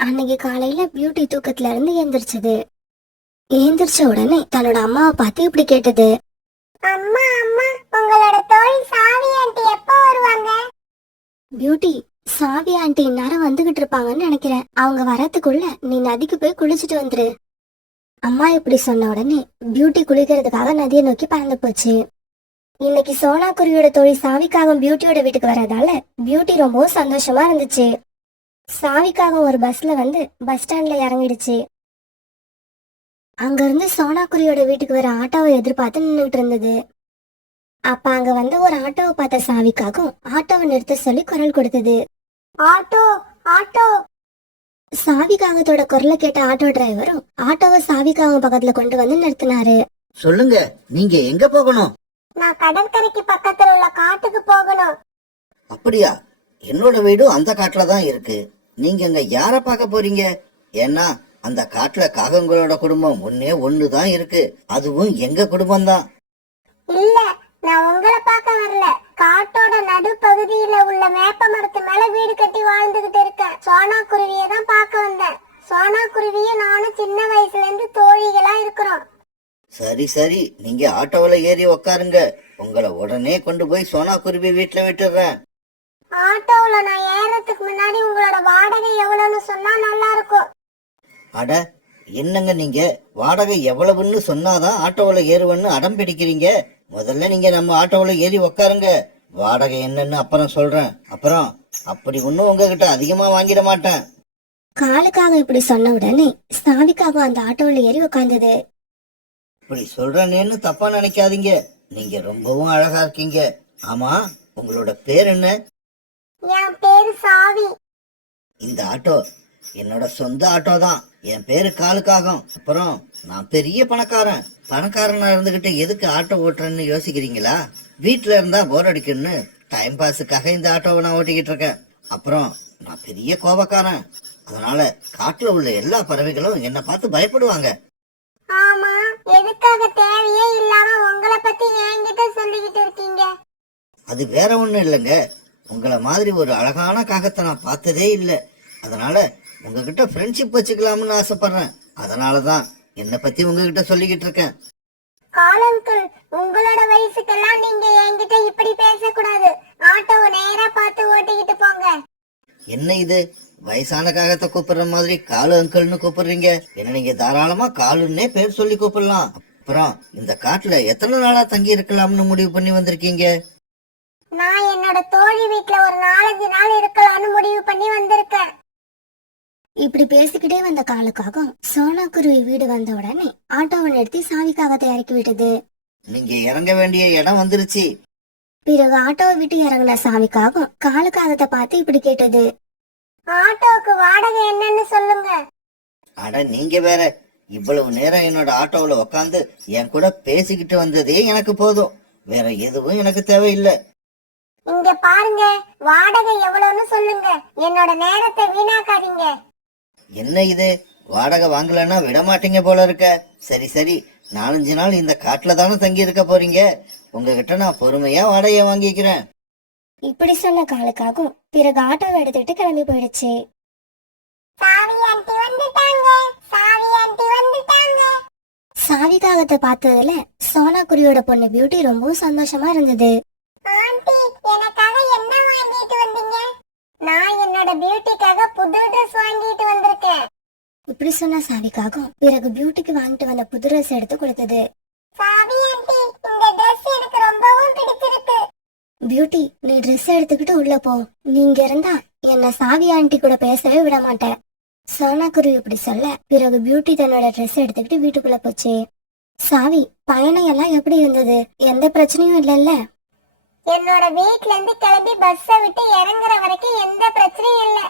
அன்னைக்கு காலையில பியூட்டி தூக்கத்துல இருந்து எந்திரிச்சது. எந்திரிச்ச உடனே தன்னோட அம்மாவை பார்த்து இப்படி கேட்டது. அம்மா அம்மா, உங்களோட தோழி சாவி ஆண்டி எப்போ வருவாங்க? பியூட்டி, சாவி ஆண்டி இந்நேரம் வந்துகிட்டு இருப்பாங்கன்னு நினைக்கிறேன். அவங்க வரத்துக்குள்ள நீ நதிக்கு போய் குளிச்சுட்டு வந்துரு. அம்மா இப்படி சொன்ன உடனே பியூட்டி குளிக்கிறதுக்காக நதியை நோக்கி பறந்து போச்சு. இன்னைக்கு சோனா குருவியோட தோழி சாவிக்காகவும் பியூட்டியோட வீட்டுக்கு வர்றதால பியூட்டி ரொம்பவும் சந்தோஷமா இருந்துச்சு. சாவிக்காகவும் ஒரு பஸ்ல வந்து பஸ் ஸ்டாண்ட்ல இறங்கிடுச்சு. அங்க இருந்து சோனா குருவியோட வீட்டுக்கு வர ஆட்டோவை எதிர்பார்த்து நின்றுட்டு இருந்தது. அப்ப அங்க வந்து ஒரு ஆட்டோவை பார்த்த சாவிக்காகவும் ஆட்டோவை நிறுத்த சொல்லி குரல் கொடுத்தது. Auto auto. சாவிக்காகத்தோட குரலை கேட்ட ஆட்டோ டிரைவரும் ஆட்டோவை சாவிக்காக பக்கத்துல கொண்டு வந்து நிறுத்தினாரு. சொல்லுங்க, நீங்க எங்க போகணும்? நான் கடற்கரைக்கு பக்கத்துல உள்ள காட்டுக்கு போகணும். அப்படியா? என்னோட வீடும் அந்த காட்டுல தான் இருக்கு. நீங்க அங்க யார பார்க்க போறீங்க? ஏன்னா அந்த காட்டுல காகங்களோட குடும்பம் ஒண்ணுதான் இருக்கு. அதுவும் எங்க குடும்பம் தான். இல்ல, நான் உங்களை பார்க்க வரல. காட்டோட நடு பகுதியில உள்ள வேப்ப மரத்து மேல வீடு கட்டி வாழ்ந்துகிட்டு இருக்கேன். சோனா குருவியை தான் பார்க்க வந்தேன். சோனா குருவியும் நானும் சின்ன வயசுல இருந்து தோழிகளா இருக்கிறோம். சரி சரி, நீங்க ஆட்டோவில் ஏறி உக்காருங்க. உங்களை உடனே கொண்டு போய் சோனா குருவி வீட்டுல விட்டுறேன். ஆட்டோவுல நான் ஏறதுக்கு முன்னாடி உங்களோட வாடகை எவ்வளவுன்னு சொன்னா நல்லா இருக்கும். அட என்னங்க, நீங்க வாடகை எவ்வளவுன்னு சொன்னாதான் ஆட்டோவில் ஏறுவன்னு அடம் பிடிக்கிறீங்க. முதல்ல நீங்க நம்ம ஆட்டோவில் ஏறி உக்காருங்க. வாடகை என்னன்னு அப்புறம் சொல்றேன். அப்புறம் அப்படி ஒன்னும் உங்ககிட்ட அதிகமா வாங்கிட மாட்டேன். காலுக்காக இப்படி சொன்ன உடனே சாவிக்காக அந்த ஆட்டோவில் ஏறி உட்கார்ந்தது. இப்படி சொல்றேன்னு தப்பா நினைக்காதீங்க. நீங்க ரொம்பவும் அழகா இருக்கீங்க. ஆமா, உங்களோட பேர் என்ன? என் பேரு சாவி. இந்த ஆட்டோ என்னோட சொந்த ஆட்டோ தான். என் பேரு காலுக்காகம். அப்புறம் நான் பெரிய பணக்காரனா இருந்துகிட்டு எதுக்கு ஆட்டோ ஓட்டுறேன்னு யோசிக்கிறீங்களா? வீட்டுல இருந்தா போர் அடிக்குன்னு டைம் பாஸுக்காக இந்த ஆட்டோவை நான் ஓட்டிக்கிட்டு இருக்கேன். அப்புறம் நான் பெரிய கோபக்காரன். அதனால காட்டுல உள்ள எல்லா பறவைகளும் என்னை பார்த்து பயப்படுவாங்க. ஆமா, எதுக்காக தேவையே இல்லாம உங்களை பத்தி என்கிட்ட சொல்லிக்கிட்டு இருக்கீங்க? அது வேற ஒண்ணும் இல்லைங்க. உங்களை மாதிரி ஒரு அழகான காகத்தை நான் பார்த்ததே இல்லை. அதனால உங்ககிட்ட ஃப்ரெண்ட்ஷிப் வச்சுக்கலாம்னு ஆசைப்படுறேன். அதனாலதான் என்னை பத்தி உங்ககிட்ட சொல்லிக்கிட்டு இருக்கேன். காலங்கள், உங்களோட வயசுக்கெல்லாம் நீங்க என்கிட்ட இப்படி பேசக்கூடாது. ஆட்டோவை நேரா பார்த்து ஓட்டிக்கிட்டு போங்க. என்ன இது, வயசான காகத்தை கூப்பிடுற மாதிரி காலு அங்கிள்னு கூப்பிடுறீங்க? என்ன நீங்க தாராளமா காலுன்னே பேர் சொல்லி கூப்பிடலாம். அப்புறம் இந்த காட்டுல எத்தனை நாளா தங்கி இருக்கலாம்னு முடிவு பண்ணி வந்திருக்கீங்க? நான் என்னோட தோழி வீட்டுல ஒரு 4-5 நாள் இருக்கலாம்னு முடிவு பண்ணி வந்திருக்கேன். இப்படி பேசிக்கிட்டே வந்த காலுக்காக சோனா குருவி வீடு வந்த உடனே ஆட்டோவை நிறுத்தி சாவிக்காகத்தை இறக்கி விட்டது. நீங்க இறங்க வேண்டிய இடம் வந்துருச்சு. பிறகு ஆட்டோவை விட்டு இறங்கின சாவிக்காக காலுக்காகத்தை பார்த்து இப்படி கேட்டது. ஆட்டோவுக்கு வாடகை என்னன்னு சொல்லுங்க. அட நீங்க வேற, இவ்வளவு நேரம் என்னோட ஆட்டோவில் உக்காந்து என் கூட பேசிக்கிட்டு வந்ததே எனக்கு போதும். வேற எதுவும் எனக்கு தேவையில்லை. இங்க பாருங்க, வாடகை எவ்வளவுன்னு சொல்லுங்க. என்னோட நேரத்தை வீணாக்காதீங்க. என்ன இது, வாடகை வாங்கலன்னா விட மாட்டீங்க போல இருக்க. சரி சரி, 4-5 நாள் இந்த காட்டுல தானே தங்கி இருக்க போறீங்க. உங்ககிட்ட நான் பொறுமையா வாடகையை வாங்கிக்கிறேன். இப்படி சொன்ன காலுக்காகவும் பிறகு ஆட்டோவை எடுத்துட்டு கிளம்பி போயிடுச்சு. சாவி ஆண்டி வந்துட்டாங்க. சாவி ஆண்டி வந்துட்டாங்க. சாவிக்காகத்தை பார்த்ததுல சோனா குருவியோட பொண்ணு பியூட்டி ரொம்பவும் சந்தோஷமா இருந்தது. ஆண்டி, எனக்காக என்ன வாங்கிட்டு வந்தீங்க? நான் என்னோட பியூட்டிக்காக புது ட்ரெஸ் வாங்கிட்டு வந்திருக்கேன். இப்படி சொன்ன சாவிக்காகவும் பிறகு பியூட்டிக்கு வாங்கிட்டு வந்த புது ட்ரெஸ் எடுத்து கொடுத்தது. சாவி ஆண்டி, இந்த ட்ரெஸ் எனக்கு ரொம்பவும் பிடிச்சிருக்கு. பியூட்டி, நீ ட்ரெஸ் எடுத்துக்கிட்டு உள்ள போ. நீங்க இருந்தா என்ன சாவி ஆண்டி கூட பேசவே விட மாட்டேன். சோனா குருவி இப்படி சொல்ல பிறகு பியூட்டி தன்னோட ட்ரெஸ் எடுத்துக்கிட்டு வீட்டுக்குள்ள போச்சு. சாவி, பயணம் எல்லாம் எப்படி இருந்தது? எந்த பிரச்சனையும் இல்லல்ல? என்னோட வீட்ல இருந்து கிளம்பி பஸ்ஸ விட்டு இறங்குற வரைக்கும் எந்த பிரச்சனையும் இல்ல.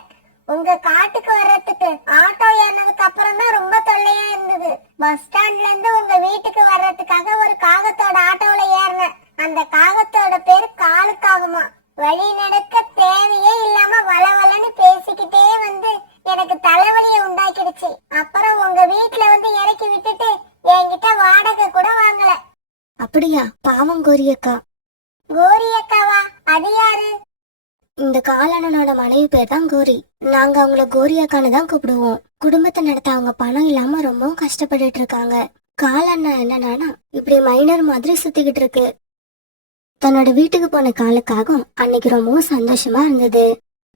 உங்க காட்டுக்கு வர்றதுக்கு ஆட்டோ ஏறினதுக்கு அப்புறம் தான் ரொம்ப தொல்லையா இருந்தது. பஸ் ஸ்டாண்ட்ல இருந்து உங்க வீட்டுக்கு வர்றதுக்காக ஒரு காகத்தோட ஆட்டோல ஏறினேன். அந்த காகத்தோட பேரு காலுக்காகுமா. வழி நடக்க தேவையே இல்லாம வளவலன்னு பேசிக்கிட்டே வந்து எனக்கு தலைவலியை உண்டாக்கிடுச்சு. அப்புறம் உங்க வீட்டுல வந்து இறக்கி விட்டுட்டு என்கிட்ட வாடகை கூட வாங்கல. அப்படியா? பாவம் கோரியக்கா. கோரி அக்காவா? அது யாரு? இந்த காலண்ணனோட மனைவி பேர் தான் கோரி. நாங்க அவங்கள கோரி அக்கான்னு தான் கூப்பிடுவோம். குடும்பத்தை நடத்த அவங்க பணம் இல்லாம ரொம்பவும் கஷ்டப்பட்டுட்டு இருக்காங்க. காலண்ணன் என்னன்னா இப்படி மைனர் மாதிரி சுத்திக்கிட்டு இருக்கு. தன்னோட வீட்டுக்கு போன காலுக்காகவும் அன்னைக்கு ரொம்பவும் சந்தோஷமா இருந்தது.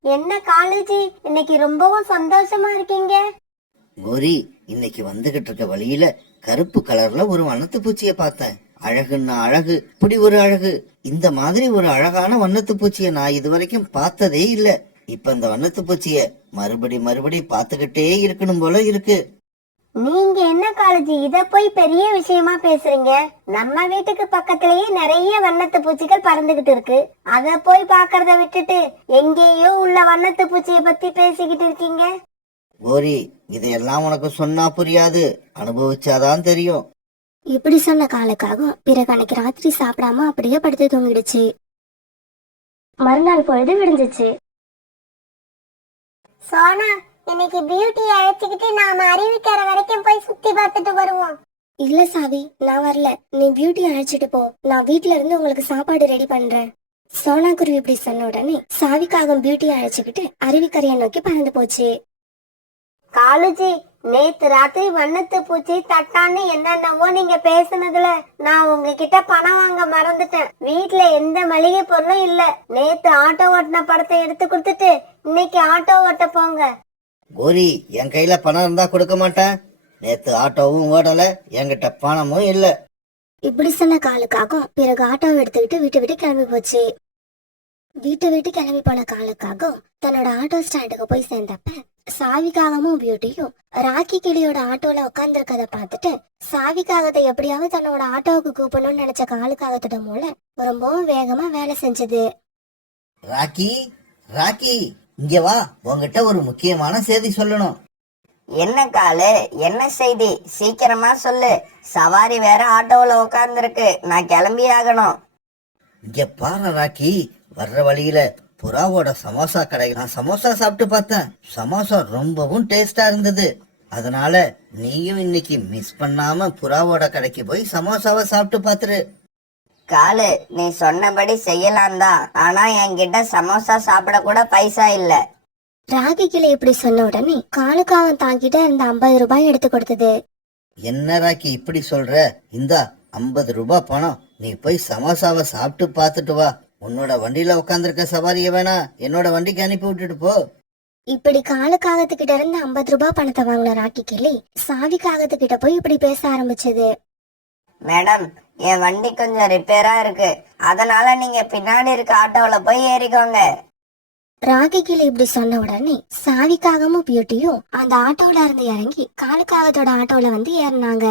என்ன காலேஜி இன்னைக்கு ரொம்பவும் சந்தோஷமா இருக்கீங்க? கோரி, இன்னைக்கு வந்துகிட்டு இருக்க வழியில கருப்பு கலர்ல ஒரு வண்ணத்து பூச்சியை பார்த்தேன். அழகுன்னா அழகு, இப்படி ஒரு அழகு. இந்த மாதிரி ஒரு அழகான வண்ணத்து பூச்சியை நான் இது வரைக்கும் பார்த்ததே இல்ல. இப்ப இந்த வண்ணத்து பூச்சிய மறுபடி பார்த்துக்கிட்டே இருக்கணும் போல இருக்கு. நீங்க என்ன காலேஜி இத போய் பெரிய விஷயமா பேசுறீங்க? நம்ம வீட்டுக்கு பக்கத்திலேயே நிறைய வண்ணத்து பூச்சிகள் பறந்துகிட்டு இருக்கு. அத போய் பாக்குறத விட்டுட்டு எங்கேயோ உள்ள வண்ணத்து பூச்சிய பத்தி பேசிக்கிட்டு இருக்கீங்க. கோரி, இதையெல்லாம் உனக்கு சொன்னா புரியாது, அனுபவிச்சாதான் தெரியும். இப்படி சொன்ன காலுக்காகவும் பிறகு அன்னைக்கு ராத்திரி சாப்பிடாம அப்படியே படுத்து தூங்கிடுச்சு. மறுநாள் பொழுது விடிஞ்சிச்சு. சோனா, இன்னைக்கு பியூட்டி அழைச்சுக்கிட்டு நாம அறிவிக்கிற வரைக்கும் போய் சுத்தி பார்த்துட்டு வருவோம். இல்ல சாவி, நான் வரல. நீ பியூட்டி அழைச்சிட்டு போ. நான் வீட்ல இருந்து உங்களுக்கு சாப்பாடு ரெடி பண்றேன். சோனா குருவி இப்படி சொன்ன உடனே சாவிக்காகவும் பியூட்டி அழைச்சுக்கிட்டு அருவிக்கரையை நோக்கி பறந்து போச்சு. காலேஜி, நேத்து ராத்திரி வண்ணத்து பூச்சி தட்டான்னு என்னென்னவோ நீங்க பேசுனதுல நான் உங்ககிட்ட பணம் வாங்க மறந்துட்டேன். வீட்ல எந்த மளிகை பொருளும் இல்ல. நேத்து ஆட்டோ ஓட்டின படத்தை எடுத்து கொடுத்துட்டு இன்னைக்கு ஆட்டோ ஓட்ட போங்க. கோரி, என் கையில பணம் இருந்தா கொடுக்க மாட்டேன். நேத்து ஆட்டோவும் ஓடல, என்கிட்ட பணமும் இல்ல. இப்படி சொன்ன காலுக்காகவும் பிறகு ஆட்டோவை எடுத்துக்கிட்டு வீட்டை விட்டு கிளம்பி போச்சு. வீட்டை விட்டு கிளம்பி போன காலுக்காகவும் தன்னோட ஆட்டோ ஸ்டாண்டுக்கு போய் சேர்ந்தப்ப சாவிக்காகமும் பியூட்டியும் ராக்கி கிளியோட ஆட்டோல உட்காந்துருக்கத பார்த்துட்டு சாவிக்காகத்தை எப்படியாவது தன்னோட ஆட்டோவுக்கு கூப்பிடணும்னு நினைச்ச காலுக்காகத்தோட மூளை ரொம்பவும் வேகமா வேலை செஞ்சது. ராக்கி, ராக்கி, இங்க வா, உன்கிட்ட ஒரு முக்கியமான செய்தி சொல்லணும். என்ன காலு, என்ன செய்தி? சீக்கிரமா சொல்லு. சவாரி வேற ஆட்டோல உட்கார்ந்துருக்கு, நான் கிளம்பி ஆகணும். இங்க பாரு ராக்கி, வர்ற வழியில புறாவோட சமோசா கடை நான் சமோசா சாப்பிட்டு பார்த்தேன். சமோசா ரொம்பவும் டேஸ்டா இருந்தது. அதனால நீயும் இன்னைக்கு மிஸ் பண்ணாம புறாவோட கடைக்கு போய் சமோசாவை சாப்பிட்டு பாத்துரு. காலு, நீ சொன்னபடி செய்யலாம் தான், ஆனா என்கிட்ட சமோசா சாப்பிட கூட பைசா இல்ல. ராக்கி கிளி இப்படி சொன்ன உடனே காலுக்காகம் தாங்கிட்ட இருந்த 50 ரூபாய் எடுத்து கொடுத்தது. என்ன ராக்கி இப்படி சொல்ற? இந்தா 50 ரூபாய் பணம். நீ போய் சமோசாவை சாப்பிட்டு பாத்துட்டு வா. உன்னோட வண்டியில உட்காந்துருக்க சவாரிய வேணா என்னோட வண்டிக்கு அனுப்பி விட்டுட்டு போ. இப்படி காலுக்காகத்துக்கிட்ட இருந்து 50 ரூபாய் பணத்தை வாங்கின ராக்கி கிளி சாவி காகத்துக்கிட்ட போய் இப்படி பேச ஆரம்பிச்சது. மேடம், என் வண்டி கொஞ்சம் ரிப்பேரா இருக்கு, அதனால நீங்க பின்னாடி இருக்க ஆட்டோல போய் ஏறிக்கோங்க. ராக்கி கிளி இப்படி சொன்ன உடனே சாவிக்காகமும் பியூட்டியும் அந்த ஆட்டோல இருந்து இறங்கி காலுக்காகத்தோட ஆட்டோல வந்து ஏறினாங்க.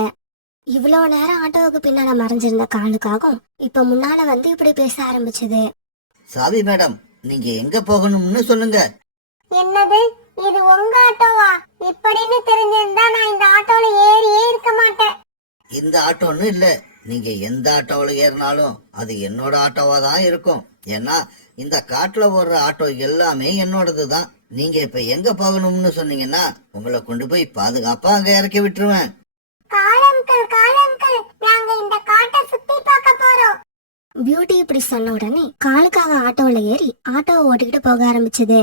இவ்வளவு நேரம் ஆட்டோவுக்கு பின்னால மறைஞ்சிருந்த காலுக்காகவும் இப்ப முன்னால வந்து இப்படி பேச ஆரம்பிச்சது. சாவி மேடம், நீங்க எங்க போகணும்னு சொல்லுங்க. என்னது, இது உங்க ஆட்டோவா? இப்படின்னு தெரிஞ்சிருந்தா நான் இந்த ஆட்டோல ஏறியே இருக்க மாட்டேன். இந்த ஆட்டோன்னு இல்ல, நீங்க எந்த ஆட்டோவில் ஏறினாலும் அது என்னோட ஆட்டோவா தான் இருக்கும். ஏன்னா இந்த காட்டுல ஓடுற ஆட்டோ எல்லாமே என்னோடது தான். நீங்க இப்ப எங்க போகணும்னு சொன்னீங்கன்னா உங்களை கொண்டு போய் பாதுகாப்பா அங்க இறக்கி விட்டுருவேன். காலங்கள் நாங்க இந்த காட்டை சுத்தி பார்க்க போறோம். பியூட்டி இப்படி சொன்ன உடனே காலுக்காக ஆட்டோல ஏறி ஆட்டோவை ஓட்டிக்கிட்டு போக ஆரம்பிச்சது.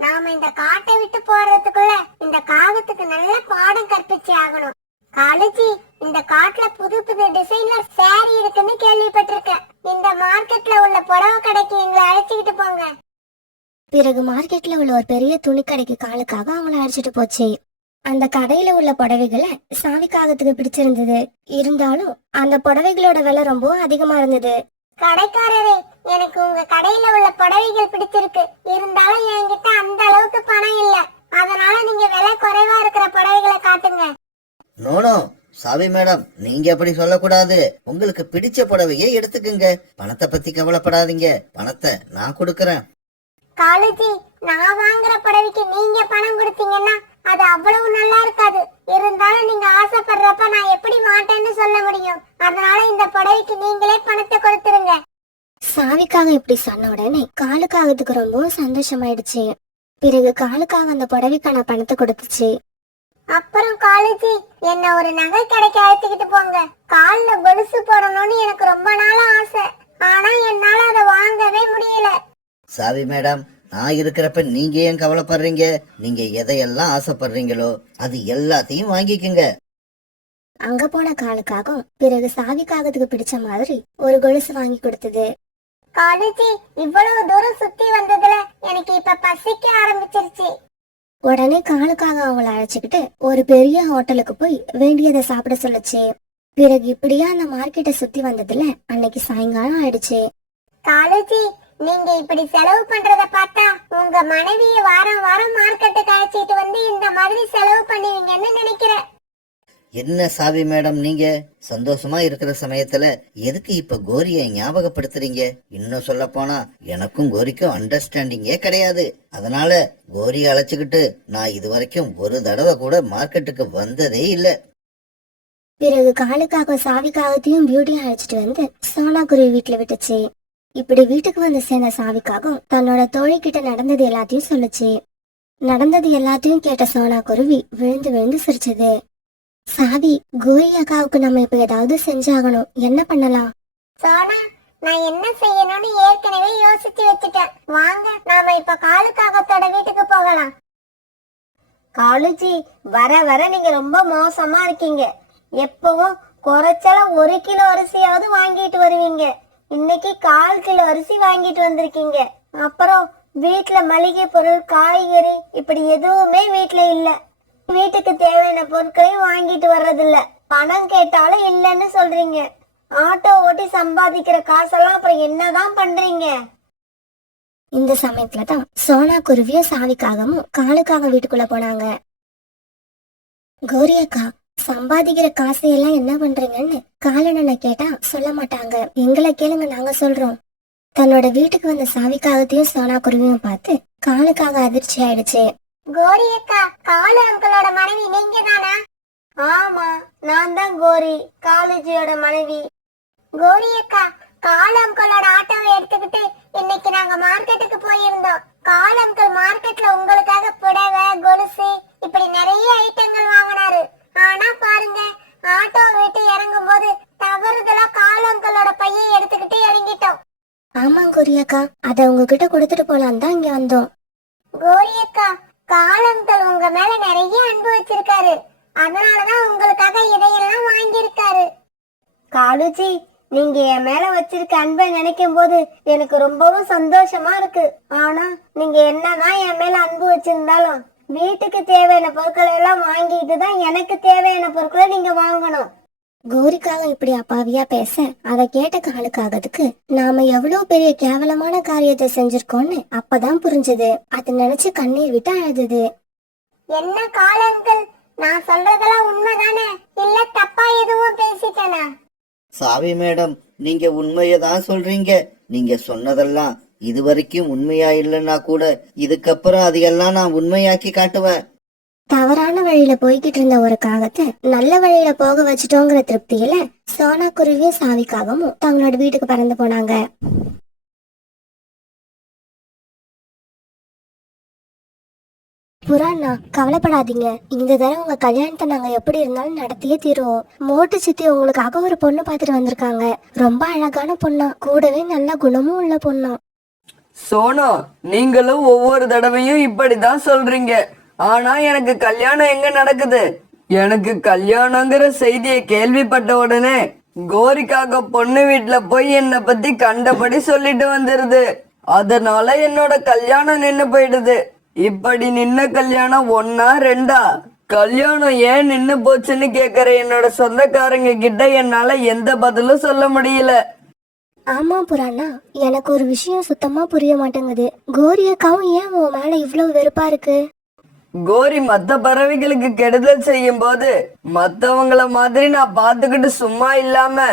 நாம இந்த காட்டை விட்டு போறதுக்குள்ள இந்த காகத்துக்கு நல்ல பாடம் கற்பிச்சு ஆகணும். காலேஜி, இந்த காட்டுல புது புது டிசைன்ல சாரி இருக்குன்னு கேள்விப்பட்டிருக்கேன். இந்த மார்க்கெட்ல உள்ள புடவை கடைக்கு எங்களை அழைச்சிக்கிட்டு போங்க. பிறகு மார்க்கெட்ல உள்ள ஒரு பெரிய துணி கடைக்கு காலுக்காக அவங்கள அழைச்சிட்டு போச்சு. அந்த கடையில உள்ள புடவைகளை சாவிக்காகத்துக்கு பிடிச்சிருந்தது. இருந்தாலும் அந்த புடவைகளோட விலை ரொம்ப அதிகமா இருந்தது. கடைக்காரரே, எனக்கு உங்க கடையில உள்ள புடவைகள் பிடிச்சிருக்கு. இருந்தாலும் என்கிட்ட அந்த அளவுக்கு பணம் இல்ல. அதனால நீங்க விலை குறைவா இருக்கிற புடவைகளை காட்டுங்க. நோனோ சாவி மேடம், நீங்க அப்படி சொல்லக்கூடாது. உங்களுக்கு பிடிச்ச புடவையே எடுத்துக்குங்க. பணத்தை பத்தி கவலைப்படாதீங்க, பணத்தை நான் கொடுக்கறேன். காலேஜி, நான் வாங்குற புடவைக்கு நீங்க பணம் கொடுத்தீங்கன்னா அது அவ்வளவு நல்லா இருக்காது. இருந்தாலும் நீங்க ஆசைப்படுறப்ப நான் எப்படி மாட்டேன்னு சொல்ல முடியும். அதனால இந்த புடவைக்கு நீங்களே பணத்தை கொடுத்துருங்க. சாவிக்காக இப்படி சொன்ன உடனே காலுக்காகத்துக்கு ரொம்ப சந்தோஷமாயிடுச்சு. பிறகு காலுக்காக அந்த புடவைக்கான பணத்தை கொடுத்துச்சு. அப்புறம் காலேஜி, என்ன ஒரு நகை கடைக்கு அழைத்துக்கிட்டு போங்க. கால்ல கொலுசு போடணும்னு எனக்கு ரொம்ப நாளா ஆசை. ஆனா என்னால அதை வாங்கவே முடியல. சாவி மேடம், நான் இருக்கிறப்ப நீங்க ஏன் கவலைப்படுறீங்க? நீங்க எதையெல்லாம் ஆசைப்படுறீங்களோ அது எல்லாத்தையும் வாங்கிக்கங்க. அங்க போன காலுக்காகவும் பிறகு சாவிக்காகத்துக்கு பிடிச்ச மாதிரி ஒரு கொலுசு வாங்கி கொடுத்தது. காலேஜி, இவ்வளவு தூரம் சுத்தி வந்ததுல எனக்கு இப்ப பசிக்க ஆரம்பிச்சிருச்சு. உடனே காலுக்காக அவங்கள அழைச்சுக்கிட்டு ஒரு பெரிய ஹோட்டலுக்கு போய் வேண்டியதை சாப்பிட சொல்லுச்சு. பிறகு இப்படியா அந்த மார்க்கெட்டை சுத்தி வந்ததுல அன்னைக்கு சாயங்காலம் ஆயிடுச்சு. காலேஜி, நீங்க இப்படி செலவு பண்றத பார்த்தா உங்க மனைவிய வாரம் வாரம் மார்க்கெட்டுக்கு அழைச்சிட்டு வந்து இந்த மாதிரி செலவு பண்ணுவீங்கன்னு நினைக்கிறேன். என்ன சாவி மேடம், நீங்க சந்தோஷமா இருக்கிற சமயத்துல எதுக்கு இப்ப கோரியை ஞாபகப்படுத்துறீங்க? இன்னும் சொல்ல போனா எனக்கும் கோரிக்கும் அண்டர்ஸ்டாண்டிங்கே கிடையாது. அதனால கோரியை அழைச்சுக்கிட்டு நான் இது வரைக்கும் ஒரு தடவை கூட மார்க்கெட்டுக்கு வந்ததே இல்ல. பிறகு காலுக்காக சாவிக்காகத்தையும் பியூட்டியும் அழைச்சிட்டு வந்து சோனா குருவி வீட்டுல விட்டுச்சு. இப்படி வீட்டுக்கு வந்து சேர்ந்த சாவிக்காகவும் தன்னோட தோழி கிட்ட நடந்தது எல்லாத்தையும் சொல்லுச்சு. நடந்தது எல்லாத்தையும் கேட்ட சோனா குருவி விழுந்து விழுந்து சிரிச்சது. சாவி, கோரி அக்காவுக்கு நம்ம இப்ப ஏதாவது செஞ்சாகணும். என்ன பண்ணலாம்? சோனா, நான் என்ன செய்யணும்னு ஏற்கனவே யோசிச்சு வச்சுட்டேன். வாங்க நாம இப்ப காலுக்காகத்தோட வீட்டுக்கு போகலாம். காலுஜி, வர வர நீங்க ரொம்ப மோசமா இருக்கீங்க. எப்பவும் குறைச்சல 1 கிலோ அரிசியாவது வாங்கிட்டு வருவீங்க. இன்னைக்கு 1/4 கிலோ அரிசி வாங்கிட்டு வந்திருக்கீங்க. அப்புறம் வீட்டுல மளிகை பொருள், காய்கறி இப்படி எதுவுமே வீட்டுல இல்ல. வீட்டுக்கு தேவையான பொருட்களையும் வாங்கிட்டு வர்றதில்ல. பணம் கேட்டாலும் இல்லைன்னு சொல்றீங்க. ஆட்டோ ஓட்டி சம்பாதிக்கிற காசெல்லாம் அப்புறம் என்னதான் பண்றீங்க? இந்த சமயத்துலதான் சோனா குருவியும் சாவிக்காகவும் காலுக்காக வீட்டுக்குள்ள போனாங்க. கோரி அக்கா, சம்பாதிக்கிற காசையெல்லாம் என்ன பண்றீங்கன்னு காலண்ணனை கேட்டா சொல்ல மாட்டாங்க. எங்களை கேளுங்க, நாங்க சொல்றோம். தன்னோட வீட்டுக்கு வந்த சாவிக்காகத்தையும் சோனா குருவியும் பார்த்து காலுக்காக அதிர்ச்சி ஆயிடுச்சு. கோரி அக்கா, காலு அங்கிளோட மனைவி நீங்க தானா? ஆமா, நான் தான் கோரி, காலேஜியோட மனைவி. கோரி அக்கா, காலு அங்கிளோட ஆட்டோவை எடுத்துக்கிட்டு இன்னைக்கு நாங்க மார்க்கெட்டுக்கு போயிருந்தோம். காலு அங்கிள் மார்க்கெட்ல உங்களுக்காக புடவை, கொலுசு இப்படி நிறைய ஐட்டங்கள் வாங்கினாரு. ஆனா பாருங்க, ஆட்டோ விட்டு இறங்கும் போது தவறுதலா காலு அங்கிளோட பையை எடுத்துக்கிட்டு இறங்கிட்டோம். ஆமா கோரி அக்கா, அதை உங்ககிட்ட கொடுத்துட்டு போலாம் தான் இங்க வந்தோம். கோரி அக்கா, காலு அங்கிள் உங்க மேல நிறைய அன்பு வச்சிருக்காரு. அதனாலதான் உங்களுக்காக இதையெல்லாம் வாங்கியிருக்காரு. காலுஜி, நீங்க என் மேல வச்சிருக்க அன்பை நினைக்கும் போது எனக்கு ரொம்பவும் சந்தோஷமா இருக்கு. ஆனா நீங்க என்னதான் என் மேல அன்பு வச்சிருந்தாலும் வீட்டுக்கு தேவையான பொருட்களை எல்லாம் வாங்கிட்டு தான் எனக்கு தேவையான பொருட்களை நீங்க வாங்கணும். கோரிக்காக இப்படி அப்பாவியா பேச அதை கேட்ட காலுக்காகத்துக்கு நாம எவ்வளவு பெரிய கேவலமான காரியத்தை செஞ்சிருக்கோம்னு அப்பதான் புரிஞ்சது. அதை நினைச்சு கண்ணீர் விட்டு அழுதுது. என்ன காலு அங்கிள், நான் சொல்றதெல்லாம் உண்மைதானே? இல்ல தப்பா எதுவும் பேசிட்டேனா? சாவி மேடம், நீங்க உண்மையதான் சொல்றீங்க. நீங்க சொன்னதெல்லாம் இதுவரைக்கும் உண்மையா இல்லைன்னா கூட இதுக்கப்புறம் அதையெல்லாம் நான் உண்மையாக்கி காட்டுவேன். தவறான வழியில போய்கிட்டு இருந்த ஒரு காகத்தை நல்ல வழியில போக வச்சுட்டோங்கிற திருப்தியில சோனா குருவியும் சாவிக்காகவும் தங்களோட வீட்டுக்கு பறந்து போனாங்க. புறாண்ணா, கவலைப்படாதீங்க. இந்த தடவை உங்க கல்யாணத்தை நாங்க எப்படி இருந்தாலும் நடத்தியே தீருவோம். மோட்டு சித்தி உங்களுக்காக ஒரு பொண்ணு பார்த்துட்டு வந்திருக்காங்க. ரொம்ப அழகான பொண்ணா, கூடவே நல்ல குணமும் உள்ள பொண்ணா. சோனா, நீங்களும் ஒவ்வொரு தடவையும் இப்படிதான் சொல்றீங்க. ஆனா எனக்கு கல்யாணம் எங்க நடக்குது? எனக்கு கல்யாணங்கிற செய்தியை கேள்விப்பட்ட உடனே கோரிக்காக பொண்ணு வீட்டுல போய் என்னை பத்தி கண்டபடி சொல்லிட்டு வந்துருது. அதனால என்னோட கல்யாணம் நின்னு போயிடுது. இப்படி நின்ன கல்யாணம் 1ஆ 2ஆ? கல்யாணம் ஏன் நின்னு போச்சுன்னு கேக்குற என்னோட சொந்தக்காரங்க கிட்ட என்னால எந்த பதிலும் சொல்ல முடியல. ஆமா புறாண்ணா, எனக்கு ஒரு விஷயம் சுத்தமா புரிய மாட்டேங்குது. கோரி அக்காவும் ஏன் உன் மேல இவ்வளவு வெறுப்பா இருக்கு? கோரி மத்த பறவைகளுக்கு கெடுதல் செய்யும் போது மத்தவங்கள மாதிரி நான் பாத்துக்கிட்டு சும்மா இல்லாம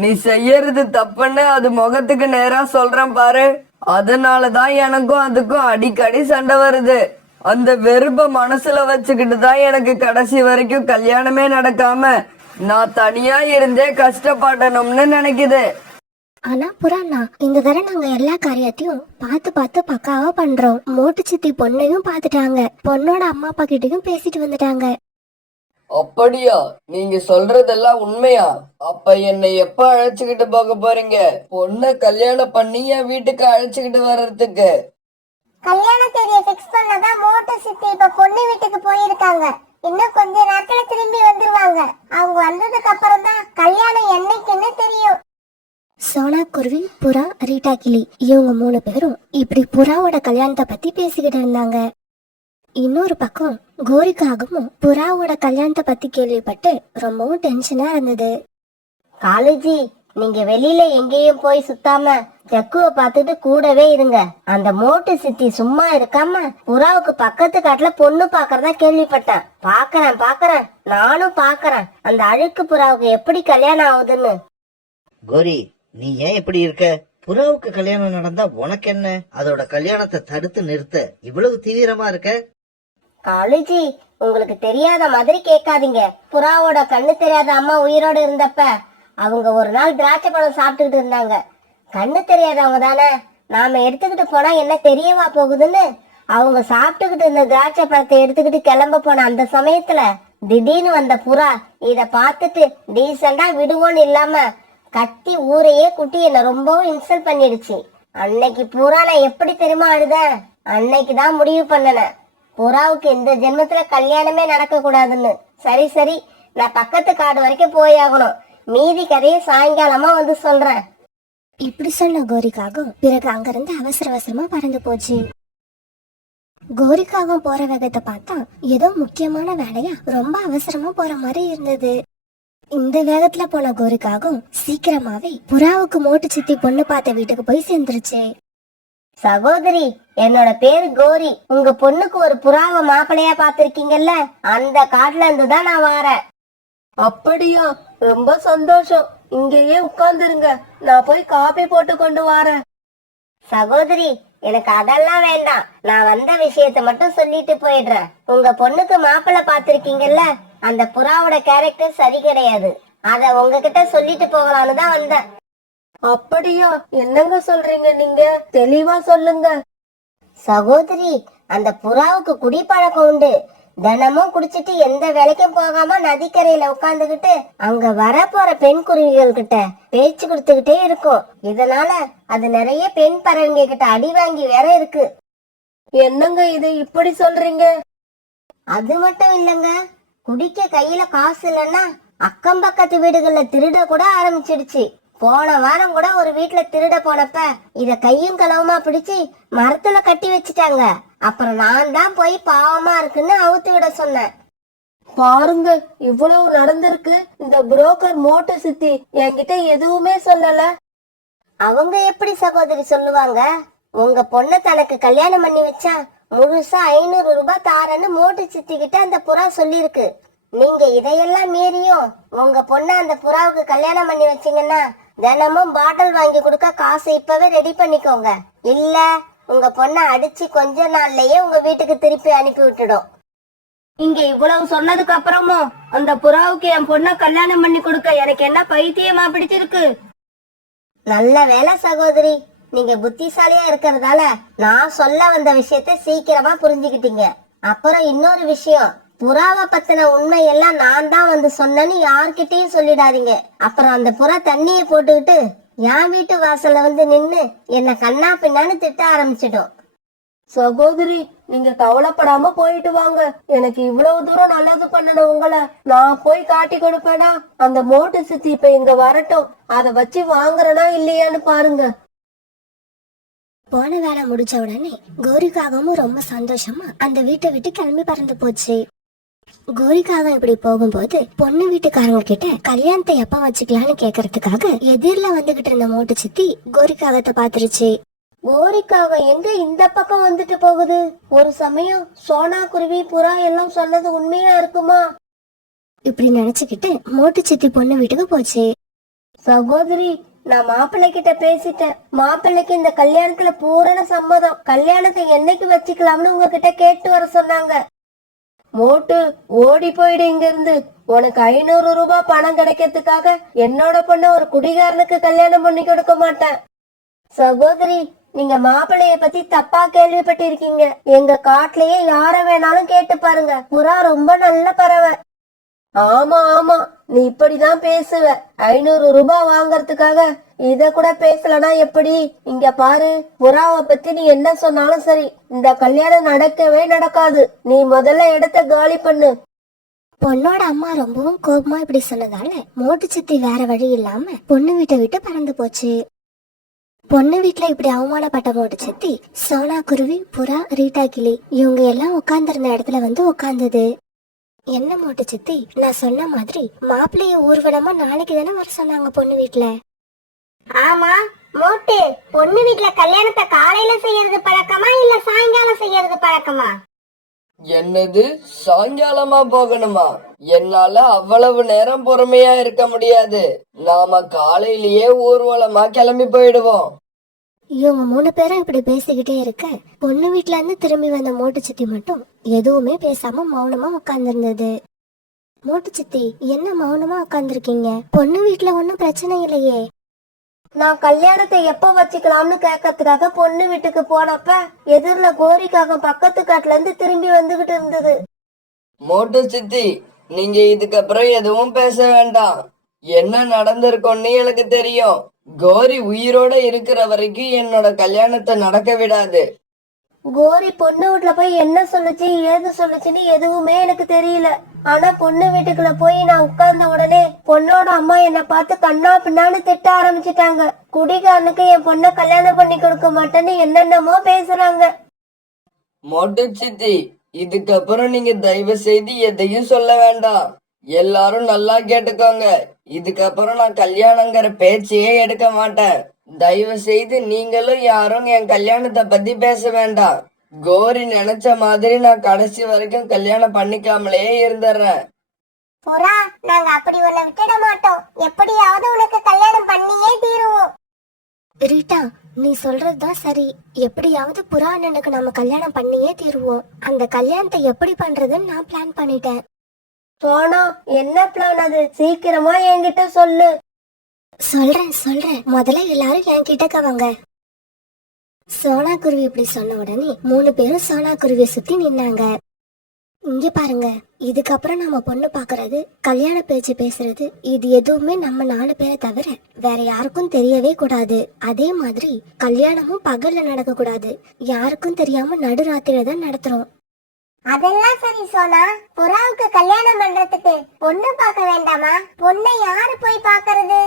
நீ செய்யறது தப்புன்னு அது முகத்துக்கு நேரா சொல்றேன் பாரு. அதனாலதான் எனக்கும் அதுக்கும் அடிக்கடி சண்டை வருது. அந்த வெறுப்ப மனசுல வச்சுக்கிட்டு தான் எனக்கு கடைசி வரைக்கும் கல்யாணமே நடக்காம நான் தனியா இருந்தே கஷ்டப்படணும்னு நினைக்குது. ஆனா புறாண்ணா, இந்த தடவை நாங்க எல்லா காரியத்தையும் பார்த்து பார்த்து பக்காவா பண்றோம். மோட்டு சித்தி பொண்ணையும் பாத்துட்டாங்க, பொண்ணோட அம்மா அப்பா கிட்டயும் பேசிட்டு வந்துட்டாங்க. அப்படியா? நீங்க சொல்றதெல்லாம் உண்மையா? அப்ப என்னை எப்ப அழைச்சுக்கிட்டு போக போறீங்க? பொண்ண கல்யாணம் பண்ணி என் வீட்டுக்கு அழைச்சுக்கிட்டு வர்றதுக்கு. கல்யாண தேதியை ஃபிக்ஸ் பண்ணதான் மோட்டு சித்தி இப்ப பொண்ணு வீட்டுக்கு போயிருக்காங்க. இன்னும் கொஞ்ச நேரத்துல திரும்பி வந்துருவாங்க. அவங்க வந்ததுக்கு அப்புறம் தான் கல்யாணம் என்னைக்குன்னு தெரியும். சோனா குருவி, புறா, ரீட்டா கிளி இவங்க 3 பேரும் இப்படி புறாவோட கல்யாணத்தை பத்தி பேசிக்கிட்டு இருந்தாங்க. இன்னொரு பக்கம் கோரிக்காகவும் புறாவோட கல்யாணத்தை பத்தி கேள்விப்பட்டு ரொம்பவும் டென்ஷனா இருந்தது. காலேஜி, நீங்க வெளியில எங்கேயும் போய் சுத்தாம ஜக்குவ பார்த்துட்டு கூடவே இருங்க. அந்த மோட்டு சித்தி சும்மா இருக்காம புறாவுக்கு பக்கத்து காட்டுல பொண்ணு பாக்குறதா கேள்விப்பட்டேன். பாக்குறேன் நானும் பாக்குறேன் அந்த அழுக்கு புறாவுக்கு எப்படி கல்யாணம் ஆகுதுன்னு. கோரி, நீ ஏன் இப்படி இருக்க? புறாவுக்கு கல்யாணம் நடந்தா உனக்கு என்ன? அதோட கல்யாணத்தை தடுத்து நிறுத்த இவ்வளவு தீவிரமா இருக்க? காலேஜி, உங்களுக்கு தெரியாத மாதிரி கேட்காதீங்க. புறாவோட கண்ணு தெரியாத அம்மா உயிரோட இருந்தப்ப அவங்க ஒரு நாள் திராட்சை பழம் சாப்பிட்டுக்கிட்டு இருந்தாங்க. கண்ணு தெரியாதவங்க தானே, நாம எடுத்துக்கிட்டு போனா என்ன தெரியவா போகுதுன்னு அவங்க சாப்பிட்டுக்கிட்டு இருந்த திராட்சை பழத்தை எடுத்துக்கிட்டு கிளம்ப போன அந்த சமயத்துல திடீர்னு வந்த புறா இத பார்த்துட்டு டீசெண்டா விடுவோன்னு இல்லாம கத்தி ஊரையே குட்டி என்ன ரொம்பவும் இன்சல்ட் பண்ணிடுச்சு. அன்னைக்கு புறா நான் எப்படி தெரியுமா அழுத? அன்னைக்குதான் முடிவு பண்ணன புறாவுக்கு இந்த ஜென்மத்துல கல்யாணமே நடக்க கூடாதுன்னு. சரி, நான் பக்கத்து காடு வரைக்கும் போயாகணும். மீதி கதையை சாயங்காலமா வந்து சொல்றேன். இப்படி சொன்ன கோரிக்காகவும் பிறகு அங்கிருந்து அவசரமா பறந்து போச்சு. கோரிக்காகவும் போற வேகத்தை பார்த்தா ஏதோ முக்கியமான வேலையா ரொம்ப அவசரமா போற மாதிரி இருந்தது. இந்த வேகத்துல போன கோரிக்காகவும் சீக்கிரமாவே புறாவுக்கு மோட்டு சித்தி பொண்ணு பார்த்த வீட்டுக்கு போய் சேர்ந்துருச்சு. சகோதரி, என்னோட பேரு கோரி. உங்க பொண்ணுக்கு ஒரு புறாவை மாப்பிள்ளையா பாத்திருக்கீங்கல்ல, அந்த காட்டுல இருந்துதான் நான் வாரேன். அப்படியா? ரொம்ப சந்தோஷம். இங்கேயே உட்கார்ந்துருங்க, நான் போய் காபி போட்டு கொண்டு வரேன். சகோதரி, எனக்கு அதெல்லாம் வேண்டாம். நான் வந்த விஷயத்த மட்டும் சொல்லிட்டு போயிடுறேன். உங்க பொண்ணுக்கு மாப்பிள்ளை பாத்திருக்கீங்கல்ல, அந்த புறாவோட கேரக்டர் சரி கிடையாது. அத உங்ககிட்ட சொல்லிட்டு போகலான்னு தான் வந்தேன். அப்படியா? என்னங்க சொல்றீங்க நீங்க? தெளிவா சொல்லுங்க. சகோதரி, அந்த புறாவுக்கு குடிப்பழக்கம் உண்டு. தினமும் குடிச்சிட்டு எந்த வேலைக்கும் போகாம நதிக்கரையில உட்கார்ந்துகிட்டு அங்க வரப்போற பெண் குருவிகள் கிட்ட பேச்சு கொடுத்துக்கிட்டே இருக்கும். இதனால அது நிறைய பெண் பறவைங்க கிட்ட அடி வாங்கி வேற இருக்கு. என்னங்க இது இப்படி சொல்றீங்க? அது மட்டும் இல்லங்க, குடிக்க கையில காசு இல்லைன்னா அக்கம் பக்கத்து வீடுகள்ல திருட கூட ஆரம்பிச்சிடுச்சு. போன வாரம் கூட ஒரு வீட்டுல திருட போனப்ப இத கையும் களவுமா பிடிச்சு மரத்துல கட்டி வச்சுட்டாங்க. அப்புறம் நான் தான் போய் பாவமா இருக்குன்னு அவுத்து விட சொன்னேன். பாருங்க, இவ்வளவு நடந்திருக்கு. இந்த புரோக்கர் மோட்டு சித்தி என்கிட்ட எதுவுமே சொல்லல. அவங்க எப்படி சகோதரி சொல்லுவாங்க? உங்க பொண்ண தனக்கு கல்யாணம் பண்ணி வச்சா முழுசா 500 ரூபாய் தாரன்னு மோட்டு சித்தி கிட்ட அந்த புறா சொல்லிருக்கு. நீங்க இதையெல்லாம் மீறியும் உங்க பொண்ண அந்த புறாவுக்கு கல்யாணம் பண்ணி வச்சீங்கன்னா தினமும் பாட்டில் வாங்கி கொடுக்க காசு இப்பவே ரெடி பண்ணிக்கோங்க. இல்ல உங்க பொண்ண அடிச்சு கொஞ்ச நாள்லயே உங்க வீட்டுக்கு திருப்பி அனுப்பி விட்டுடும். இங்க இவ்வளவு சொன்னதுக்கு அப்புறமும் அந்த புறாவுக்கு என் பொண்ண கல்யாணம் பண்ணி கொடுக்க எனக்கு என்ன பைத்தியமா பிடிச்சிருக்கு? நல்ல வேலை சகோதரி, நீங்க புத்திசாலியா இருக்கிறதால நான் சொல்ல வந்த விஷயத்த சீக்கிரமா புரிஞ்சுக்கிட்டீங்க. அப்புறம் இன்னொரு விஷயம், புறாவை பத்தின உண்மை எல்லாம் நான் தான் வந்து சொன்னேன்னு யார்கிட்டயும் சொல்லிடாதீங்க. அப்புறம் அந்த புறா தண்ணியை போட்டுக்கிட்டு என் வீட்டு வாசல்ல வந்து நின்னு என்ன கண்ணா பின்னான்னு திட்ட ஆரம்பிச்சிடும். சகோதரி, நீங்க கவலைப்படாம போயிட்டு வாங்க. எனக்கு இவ்வளவு தூரம் நல்லது பண்ணன உங்களை நான் போய் காட்டி கொடுப்பேனா? அந்த மோட்டு சித்தி இப்ப இங்க வரட்டும், அத வச்சு வாங்குறனா இல்லையான்னு பாருங்க. போன வேலை முடிச்ச உடனே கோரிக்காகவும் ரொம்ப சந்தோஷமா அந்த வீட்டை விட்டு கிளம்பி பறந்து போச்சு. கோரிக்காகம் இப்படி போகும்போது பொண்ணு வீட்டுக்காரங்க கிட்ட கல்யாணத்தை எப்ப வச்சுக்கலான்னு கேக்குறதுக்காக எதிரில வந்துகிட்டு இருந்த மோட்டு சித்தி கோரிக்காகத்தை பாத்துருச்சு. கோரிக்காகம் எங்க இந்த பக்கம் வந்துட்டு போகுது? ஒரு சமயம் சோனா குருவி புறா எல்லாம் சொன்னது உண்மையா இருக்குமா? இப்படி நினைச்சுக்கிட்டு மோட்டு சித்தி பொண்ணு வீட்டுக்கு போச்சு. சகோதரி, நான் மாப்பிள்ளை கிட்ட பேசிட்டேன். மாப்பிள்ளைக்கு இந்த கல்யாணத்துல பூரண சம்மதம். கல்யாணத்தை என்னைக்கு வச்சுக்கலாம்னு உங்ககிட்ட கேட்டு வர சொன்னாங்க. மோட்டு, ஓடி போயிடு இங்க இருந்து. உனக்கு 500 ரூபாய் பணம் கிடைக்கிறதுக்காக என்னோட பொண்ண ஒரு குடிகாரனுக்கு கல்யாணம் பண்ணி கொடுக்க மாட்டேன். சகோதரி, நீங்க மாப்பிள்ளைய பத்தி தப்பா கேள்விப்பட்டிருக்கீங்க. எங்க காட்டுலயே யார வேணாலும் கேட்டு பாருங்க, புறா ரொம்ப நல்ல பறவை. ஆமா, நீ இப்படிதான் பேசுவ. 500 ரூபாய் வாங்கறதுக்காக இத கூட பேசலனா எப்படி? இங்க பாரு, புறாவை பத்தி நீ என்ன சொன்னாலும் சரி, இந்த கல்யாணம் நடக்கவே நடக்காது. நீ முதல்ல இடத்த காலி பண்ணு. பொண்ணோட அம்மா ரொம்பவும் கோபமா இப்படி சொன்னதால மோட்டு சித்தி வேற வழி இல்லாம பொண்ணு வீட்டை விட்டு பறந்து போச்சு. பொண்ணு வீட்டுல இப்படி அவமானப்பட்ட மோட்டு சித்தி சோனா குருவி, புறா, ரீட்டா கிளி இவங்க எல்லாம் உட்கார்ந்திருந்த இடத்துல வந்து உட்கார்ந்தது. என்ன மோட்டு சித்தி, நான் சொன்ன மாதிரி மாப்பிள்ளைய ஊர்வலமா நாளைக்கு தானே வர சொன்னாங்க பொண்ணு வீட்டுல. ஆமா மோட்டு, பொண்ணு வீட்டுல கல்யாணத்தை காலையில செய்யறது பழக்கமா இல்ல சாயங்காலம் செய்யறது பழக்கமா? என்னது, சாயங்காலமா போகணுமா? என்னால அவ்வளவு நேரம் பொறுமையா இருக்க முடியாது. நாம காலையிலேயே ஊர்வலமா கிளம்பி போயிடுவோம். இவங்க 3 பேரும் இப்படி பேசிக்கிட்டே இருக்க பொண்ணு வீட்டுல இருந்து திரும்பி வந்த மோட்டு சித்தி மட்டும் எதுவுமே பேசாம மௌனமா உட்கார்ந்திருந்தது. மோட்டு சித்தி, என்ன மௌனமா உட்கார்ந்துருக்கீங்க? பொண்ணு வீட்டுல ஒன்னும் பிரச்சனை இல்லையே. நான் கல்யாணத்தை எப்ப வச்சுக்கலாம்னு கேட்கறதுக்காக பொண்ணு வீட்டுக்கு போனப்ப எதிரில கோரிக்காக பக்கத்து காட்டுல இருந்து திரும்பி வந்துகிட்டு இருந்தது. மோட்டு சித்தி, நீங்க இதுக்கப்புறம் எதுவும் பேச வேண்டாம். என்ன நடந்திருக்கும்னு எனக்கு தெரியும். கோரி உயிரோட இருக்கிற வரைக்கும் என்னோட கல்யாணத்தை நடக்க விடாது. கோரி பொண்ணு வீட்டுல போய் என்ன சொல்லுச்சு ஏது சொல்லுச்சுன்னு எதுவுமே எனக்கு தெரியல. ஆனா பொண்ணு வீட்டுக்குள்ள போய் நான் உட்கார்ந்த உடனே பொண்ணோட அம்மா என்ன பார்த்து கண்ணா பின்னான்னு திட்ட ஆரம்பிச்சிட்டாங்க. குடிகாரனுக்கு என் பொண்ணை கல்யாணம் பண்ணி கொடுக்க மாட்டேன்னு என்னென்னமோ பேசுறாங்க. மோட்டு சித்தி, இதுக்கப்புறம் நீங்க தயவு செய்து எதையும் சொல்ல வேண்டாம். எல்லாரும் நல்லா கேட்டுக்கோங்க. இதுக்கப்புறம் நான் கல்யாணங்கிற பேச்சையே எடுக்க மாட்டேன். தயவு செய்து நீங்களும் யாரும் என் கல்யாணத்தை பத்தி பேச வேண்டாம். கோரி நினைச்ச மாதிரி நான் கடைசி வரைக்கும் கல்யாணம் பண்ணிக்காமலே இருந்துடுறேன். புறா, நாங்க அப்படி உன்னை விட்டுட மாட்டோம். எப்படியாவது உனக்கு கல்யாணம் பண்ணியே தீருவோம். ரீட்டா, நீ சொல்றதுதான் சரி. எப்படியாவது புறா அண்ணனுக்கு நம்ம கல்யாணம் பண்ணியே தீருவோம். அந்த கல்யாணத்தை எப்படி பண்றதுன்னு நான் பிளான் பண்ணிட்டேன். சோனா, என்ன பிளான் அது? சீக்கிரமா என்கிட்ட சொல்லு. சொல்றேன். முதல்ல எல்லாரும் என் கிட்டக்க வாங்க. சோனா குருவி இப்படி சொன்ன உடனே 3 பேரும் சோனா குருவியை சுத்தி நின்னாங்க. இங்க பாருங்க, இதுக்கப்புறம் நம்ம பொண்ணு பாக்குறது, கல்யாண பேச்சு பேசுறது, இது எதுவுமே நம்ம 4 பேரை தவிர வேற யாருக்கும் தெரியவே கூடாது. அதே மாதிரி கல்யாணமும் பகல்ல நடக்க கூடாது. யாருக்கும் தெரியாம நடுராத்திரில தான் நடத்துறோம். அதெல்லாம் சரி சோனா. புறாவுக்கு கல்யாணம் பண்றதுக்கு பொண்ணு பார்க்க வேண்டாமா? பொண்ணை யாரு போய் பாக்குறது?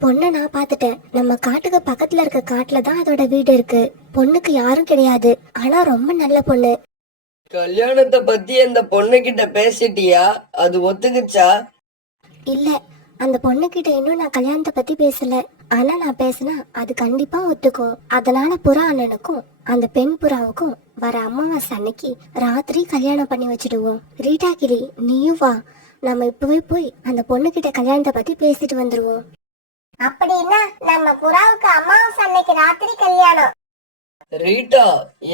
பொண்ணை நான் பாத்துட்டேன். நம்ம காட்டுக்கு பக்கத்துல இருக்க காட்டுல தான் அதோட வீடு இருக்கு. பொண்ணுக்கு யாரும் கிடையாது. ஆனா ரொம்ப நல்ல பொண்ணு. கல்யாணத்தை பத்தி அந்த பொண்ணு கிட்ட பேசிட்டியா? அது ஒத்துக்குச்சா? இல்ல, அந்த பொண்ணு கிட்ட இன்னும் நான் கல்யாணத்தை பத்தி பேசல. ஆனா நான் பேசினா அது கண்டிப்பா ஒத்துக்கும். அதனால புறா அண்ணனுக்கும் அந்த பெண் புறாவுக்கும் வர அமாவாசை அன்னைக்கு ராத்திரி கல்யாணம் பண்ணி வச்சிடுவோம். ரீட்டா கிளி, நீயும் வா. நம்ம இப்பவே போய் அந்த பொண்ணு கிட்ட கல்யாணத்தை பத்தி பேசிட்டு வந்துருவோம். அப்படின்னா நம்ம புறாவுக்கு அமாவாசை அன்னைக்கு ராத்திரி கல்யாணம். ரீட்டா,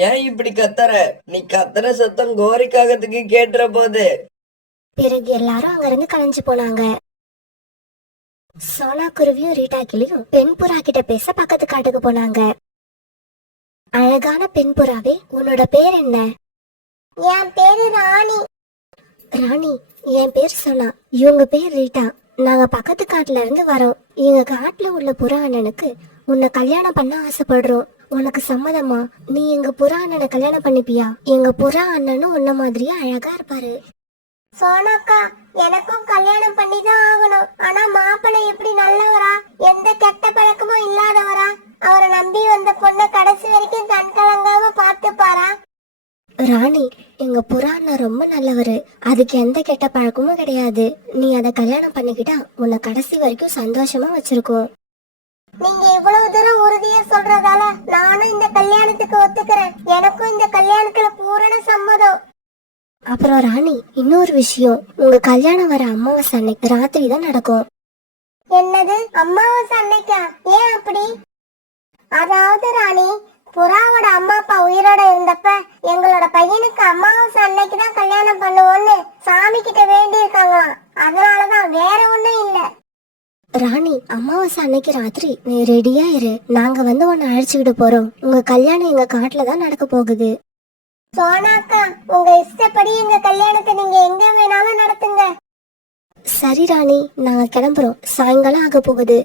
ஏன் இப்படி கத்துற? நீ கத்துற சத்தம் கோரிக்காகத்துக்கு கேட்டுற போது. பிறகு எல்லாரும் அங்க இருந்து கலைஞ்சு போனாங்க. சோனா குருவியும் ரீட்டா கிளியும் பெண் புறா கிட்ட பேச பக்கத்து காட்டுக்கு போனாங்க. அழகான பெண் புறாவே, உன்னோட பேர் என்ன? என் பேரு ராணி. ராணி, என் பேர் சோனா. இவங்க பேர் ரீட்டா. நாங்க பக்கத்து காட்டுல இருந்து வரோம். எங்க காட்டுல உள்ள புறா அண்ணனுக்கு உன்னை கல்யாணம் பண்ண ஆசைப்படுறோம். உனக்கு சம்மதமா? நீ எங்க புறா அண்ணனை கல்யாணம் பண்ணிப்பியா? எங்க புறா அண்ணனும் உன்ன மாதிரியே அழகா இருப்பாரு. சோனாக்கா, எனக்கும் கல்யாணம் பண்ணிதான் ஆகணும். ஆனா மாப்பிள்ளை எப்படி நல்லவரா? எந்த கெட்ட பழக்கமும் இல்லாதவரா? அவரை நம்பி வந்த பொண்ணை கடைசி வரைக்கும் கண் கலங்காம பார்த்துப்பாரா? ராணி, எங்க புறா அண்ணன் ரொம்ப நல்லவரு. அதுக்கு எந்த கெட்ட பழக்கமும் கிடையாது. நீ அதை கல்யாணம் பண்ணிக்கிட்டா உன்னை கடைசி வரைக்கும் சந்தோஷமா வச்சிருக்கோம். நீங்க இவ்வளவு தூரம் உறுதியா சொல்றதால நானும் இந்த கல்யாணத்துக்கு ஒத்துக்கிறேன். எனக்கும் இந்த கல்யாணத்துல பூரண சம்மதம். அப்புறம் ராணி, இன்னொரு விஷயம். உங்க கல்யாணம் வர அமாவாசை அன்னைக்கு ராத்திரி தான் நடக்கும். என்னது, அமாவாசை அன்னைக்கா? ஏன் அப்படி? அதாவது ராணி, புறாவோட அம்மா அப்பா உயிரோட இருந்தப்ப எங்களோட பையனுக்கு அமாவாசை அன்னைக்கு தான் கல்யாணம் பண்ணுவோம்னு சாமி கிட்ட வேண்டி இருக்காங்களாம். அதனாலதான், வேற ஒண்ணும் இல்ல. ராணி, அமாவாசை அன்னைக்கு ராத்திரி நீ ரெடியா இரு. நாங்க வந்து உன்னை அழைச்சுக்கிட்டு போறோம். உங்க கல்யாணம் எங்க காட்டுல தான் நடக்க போகுது. சோனாக்கா, உங்க இஷ்டப்படி எங்க கல்யாணத்தை நீங்க எங்க வேணாலும் நடத்துங்க. சரி ராணி, நாங்க கிளம்புறோம். சாயங்காலம் ஆக போகுது.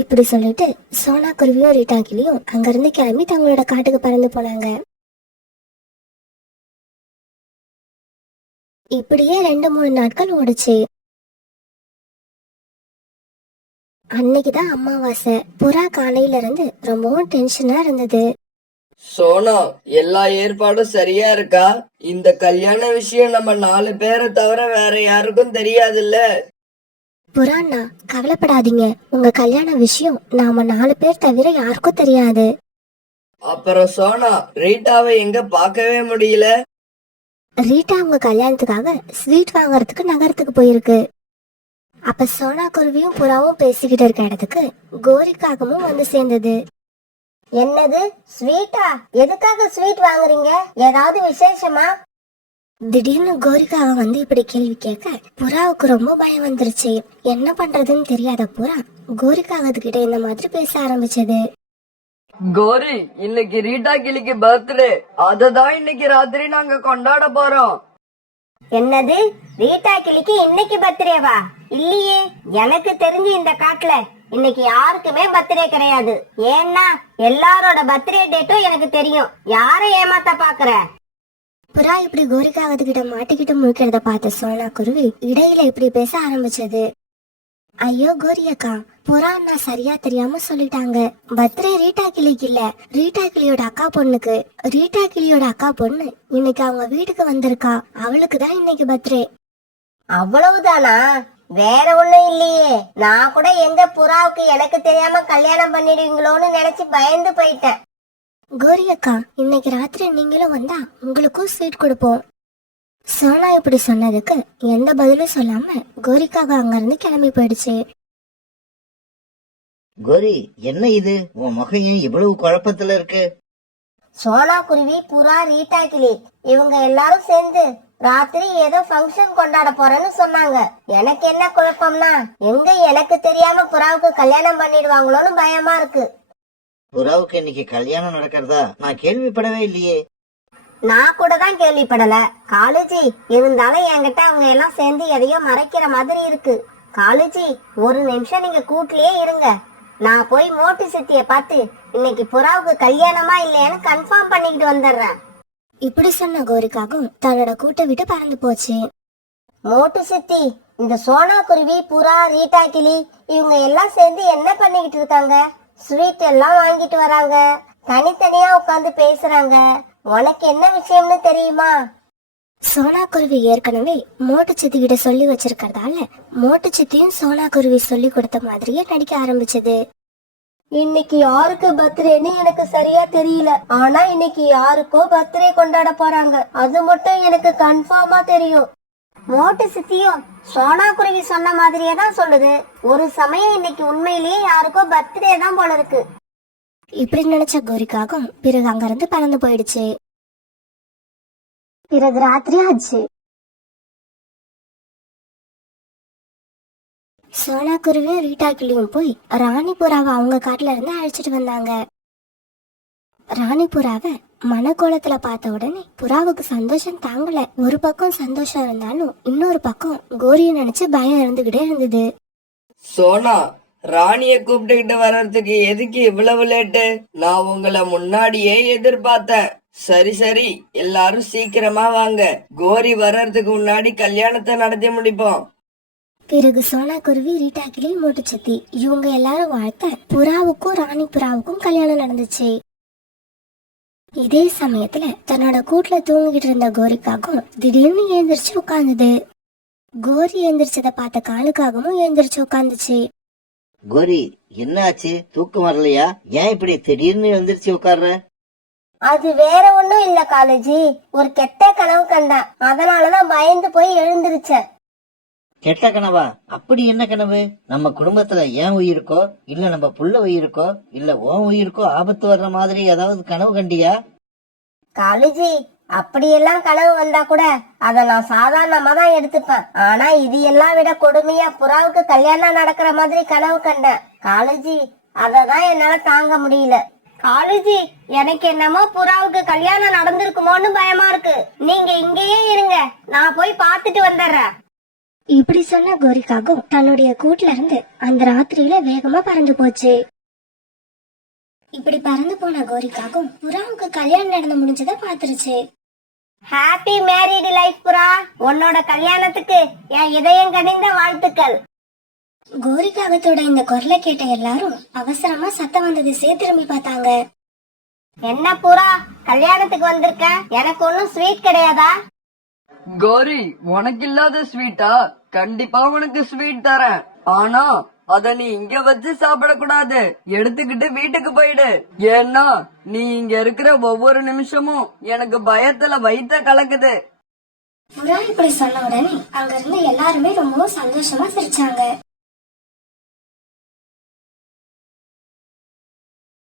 இப்படி சொல்லிட்டு சோனா குருவியும் ரீட்டா கிளியும் அங்கிருந்து கிளம்பி தங்களோட காட்டுக்கு பறந்து போனாங்க. இப்படியே 2-3 நாட்கள் ஓடுச்சு. அன்னைக்குதான் அமாவாசை. புறா காலையில இருந்து ரொம்பவும் டென்ஷனா இருந்தது. சோனா, எல்லா ஏற்பாடும் சரியா இருக்கா? இந்த கல்யாண விஷயம் நம்ம 4 பேரை தவிர வேற யாருக்கும் தெரியாதுல்ல? புறாண்ணா, கவலைப்படாதீங்க. உங்க கல்யாண விஷயம் நாம 4 பேர் தவிர யாருக்கும் தெரியாது. அப்புறம் சோனா, ரீட்டாவை எங்க பார்க்கவே முடியல? ரீட்டா அவங்க கல்யாணத்துக்காக ஸ்வீட் வாங்கறதுக்கு நகரத்துக்கு போயிருக்கு. அப்ப சோனா குருவியும் புறாவும் பேசிக்கிட்டு இருக்க இடத்துக்கு கோரிக்காகமும் வந்து சேர்ந்தது. என்னது ஸ்வீட்டா? எதுக்காக ஸ்வீட் வாங்குறீங்க? ஏதாவது விசேஷமா? திடீர்னு கோரிக்காக வந்து இப்படி கேள்வி கேட்க புறாவுக்கு ரொம்ப பயம் வந்துருச்சு. என்ன பண்றதுன்னு தெரியாத புறா கோரிக்காகத்துக்கிட்ட இந்த மாதிரி பேச ஆரம்பிச்சது. கோரி, இன்னைக்கு ரீட்டா கிளிக்கு பர்த்டே. அததான் இன்னைக்கு ராத்திரி நாங்க கொண்டாட போறோம். என்னது, ரீட்டா கிளிக்கு இன்னைக்கு பர்த்டேவா? இல்லையே, எனக்கு தெரிஞ்சு இந்த காட்டுல இன்னைக்கு யாருக்குமே பர்த்டே கிடையாது. ஏன்னா எல்லாரோட பர்த்டே டேட்டும் எனக்கு தெரியும். யாரை ஏமாத்த பாக்குற? புறா இப்படி கோரிக்காகத்துக்கிட்ட மாட்டிக்கிட்டு முழிக்கிறத பார்த்த சோனா குருவி இடையில இப்படி பேச ஆரம்பிச்சது. ஐயோ கோரி அக்கா, புறா அண்ணா சரியா தெரியாம சொல்லிட்டாங்க. பர்த்டே ரீட்டா கிளிக்கு இல்ல, ரீட்டா கிளியோட அக்கா பொண்ணுக்கு. ரீட்டா கிளியோட அக்கா பொண்ணு இன்னைக்கு அவங்க வீட்டுக்கு வந்திருக்கா. அவளுக்கு தான் இன்னைக்கு பர்த்டே. அவ்வளவுதானா? வேற ஒண்ணும் இல்லையே. நான் கூட எங்க புறாவுக்கு எனக்கு தெரியாம கல்யாணம் பண்ணிடுவீங்களோன்னு நினைச்சு பயந்து போயிட்டேன். கோரி அக்கா, இன்னைக்கு ராத்திரி நீங்களும் வந்தா உங்களுக்கும் ஸ்வீட் கொடுப்போம். சோனா இப்படி சொன்னதுக்கு எந்த பதிலும் சொல்லாம கோரிக்காக அங்கிருந்து கிளம்பி போயிடுச்சு. கோரி, என்ன இது? உன் முகம் ஏன் இவ்வளவு குழப்பத்துல இருக்கு? சோனா குருவி, புறா, ரீட்டா கிளி இவங்க எல்லாரும் சேர்ந்து ராத்திரி ஏதோ ஃபங்க்ஷன் கொண்டாட போறேன்னு சொன்னாங்க. எனக்கு என்ன குழப்பம்னா, எங்க எனக்கு தெரியாம புறாவுக்கு கல்யாணம் பண்ணிடுவாங்களோன்னு பயமா இருக்கு. புறாவுக்கு இன்னைக்கு கல்யாணம் நடக்கிறதா நான் கேள்விப்படவே இல்லையே. நான் கூட தான் கேள்விப்படல. காலேஜி, இருந்தாலும் என்கிட்ட அவங்க எல்லாம் சேர்ந்து எதையோ மறைக்கிற மாதிரி இருக்கு. காலேஜி, ஒரு நிமிஷம் நீங்க கூட்டிலேயே இருங்க. நான் போய் மோட்டு சித்திய பார்த்து இன்னைக்கு புறாவுக்கு கல்யாணமா இல்லையான்னு கன்ஃபார்ம் பண்ணிக்கிட்டு வந்துடுறேன். இப்படி சொன்ன கோரிக்காகவும் தன்னோட கூட்டை விட்டு பறந்து போச்சு. மோட்டு சித்தி, இந்த சோனா குருவி, புறா, ரீட்டா கிளி இவங்க எல்லாம் சேர்ந்து என்ன பண்ணிக்கிட்டு இருக்காங்க? ஸ்வீட் எல்லாம் வாங்கிட்டு வராங்க, தனித்தனியா உட்காந்து பேசுறாங்க. உனக்கு என்ன விஷயம்னு தெரியுமா? சோனா குருவி ஏற்கனவே மோட்டு சித்தி கிட்ட சொல்லி வச்சிருக்கிறதால மோட்டு சித்தியும் சோனா குருவி சொல்லி கொடுத்த மாதிரியே நடிக்க ஆரம்பிச்சது. இன்னைக்கு யாருக்கு பர்த்டேன்னு எனக்கு சரியா தெரியல. ஆனா இன்னைக்கு யாருக்கோ பர்த்டே கொண்டாட போறாங்க, அது மட்டும் எனக்கு கன்ஃபார்மா தெரியும். மோட்டு சித்தியும் சோனா குருவி சொன்ன மாதிரியே தான் சொல்லுது. ஒரு சமயம் இன்னைக்கு உண்மையிலேயே யாருக்கோ பர்த்டே தான் போல இருக்கு. இப்படி நினைச்ச கோரிக்காகவும் பிறகு அங்கிருந்து பறந்து போயிடுச்சு. பிறகு ராத்திரி ஆச்சு. சோனா குருவியும் ரீட்டா கிளியும் போய் ராணி புறாவை அவங்க காட்டுல இருந்து அழைச்சிட்டு வந்தாங்க. ராணி புறாவை மனக்கோலத்துல பார்த்த உடனே புறாவுக்கு சந்தோஷம் தாங்கல. ஒரு பக்கம் சந்தோஷம் இருந்தாலும் இன்னொரு பக்கம் கோரியை நினைச்சு பயம் இருந்துகிட்டே இருந்தது. சோனா, ராணிய கூப்பிட்டுக்கிட்டு வர்றதுக்கு எதுக்கு இவ்வளவு லேட்டு? நான் உங்களை முன்னாடியே எதிர்பார்த்தேன். சரி சரி, எல்லாரும் சீக்கிரமா வாங்க. கோரி வர்றதுக்கு முன்னாடி கல்யாணத்தை நடத்தி முடிப்போம். பிறகு சோனா குருவி, ரீட்டா கிளி, மோட்டு சித்தி இவங்க எல்லாரும் வாழ்த்த புறாவுக்கும் ராணி புறாவுக்கும் கல்யாணம் நடந்துச்சு. இதே சமயத்துல தன்னோட கூட்டுல தூங்கிட்டு இருந்த கோரிக்காகவும் திடீர்னு எழுந்திரிச்சு உட்கார்ந்தது. கோரி எழுந்திரிச்சத பார்த்த காலுக்காகவும் எழுந்திரிச்சு உட்கார்ந்துச்சு. கோரி, என்ன ஆச்சு? தூக்கம் வரலையா? ஏன் இப்படி திடீர்னு எழுந்திருச்சு உட்கார்ற? அது வேற ஒண்ணும் இல்ல காலேஜி, ஒரு கெட்ட கனவு கண்டேன். அதனாலதான் பயந்து போய் எழுந்திருச்சேன். கெட்ட கனவா? அப்படி என்ன கனவு? நம்ம குடும்பத்துல ஏன் உயிருக்கோ இல்ல நம்ம புள்ள உயிருக்கோ இல்ல உன் உயிருக்கோ ஆபத்து வர்ற மாதிரி ஏதாவது கனவு கண்டியா? காலேஜி, அப்படியெல்லாம் கனவு வந்தா கூட அத நான் சாதாரணமா தான் எடுத்துப்பேன். ஆனா இது எல்லாம் விட கொடுமையா புறாவுக்கு கல்யாணம் நடக்கிற மாதிரி கனவு கண்டேன். காலேஜி, அததான் என்னால தாங்க முடியல. காலேஜி, எனக்கு என்னமோ புறாவுக்கு கல்யாணம் நடந்திருக்குமோன்னு பயமா இருக்கு. நீங்க இங்கேயே இருங்க, நான் போய் பார்த்துட்டு வந்துடுறேன். இப்படி சொன்ன கோரிக்காகும் தன்னுடைய கூட்டுல இருந்து அந்த ராத்திரியில வேகமா பறந்து போச்சு. இப்படி பறந்து போன கோரிக்காகும் புறாவுக்கு கல்யாணம் நடந்து முடிஞ்சதை பாத்துருச்சு. ஹாப்பி மேரிடு லைஃப் புறா, உன்னோட கல்யாணத்துக்கு என் இதயம் கனிந்த வாழ்த்துக்கள். கோரிக்காகத்தோட இந்த குரலை கேட்ட எல்லாரும் அவசரமா சத்தம் வந்த திசையை திரும்பி பார்த்தாங்க. என்ன புறா, கல்யாணத்துக்கு வந்திருக்க, எனக்கு ஒன்னும் ஸ்வீட் கிடையாதா? கோரி, உனக்கு இல்லாத ஸ்வீட்டா? கண்டிப்பா உனக்கு ஸ்வீட் தரேன். ஆனா அத நீ இங்க வச்சு சாப்பிடக்கூடாது, எடுத்துக்கிட்டு வீட்டுக்கு போயிடு. ஏன்னா நீ இங்க இருக்கிற ஒவ்வொரு நிமிஷமும் எனக்கு பயத்துல வயித்த கலக்குது. புறா இப்படி சொன்ன உடனே அங்க இருந்து எல்லாருமே ரொம்பவும் சந்தோஷமா சிரிச்சாங்க.